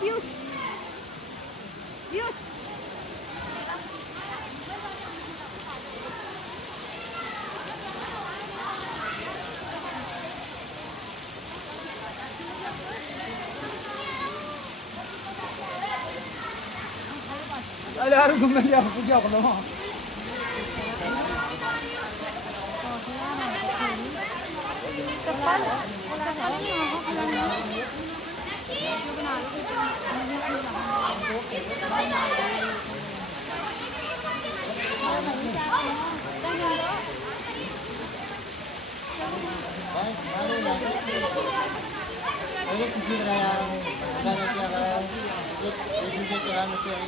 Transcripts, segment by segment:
पीयूष पीयूष अरे यार घूमने जा पूजा कर लो अरे किसी तरह यार क्या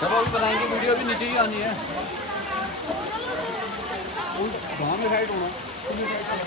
जब अभी बनाएंगे वीडियो भी नीचे ही आनी है गाँव में साइड होना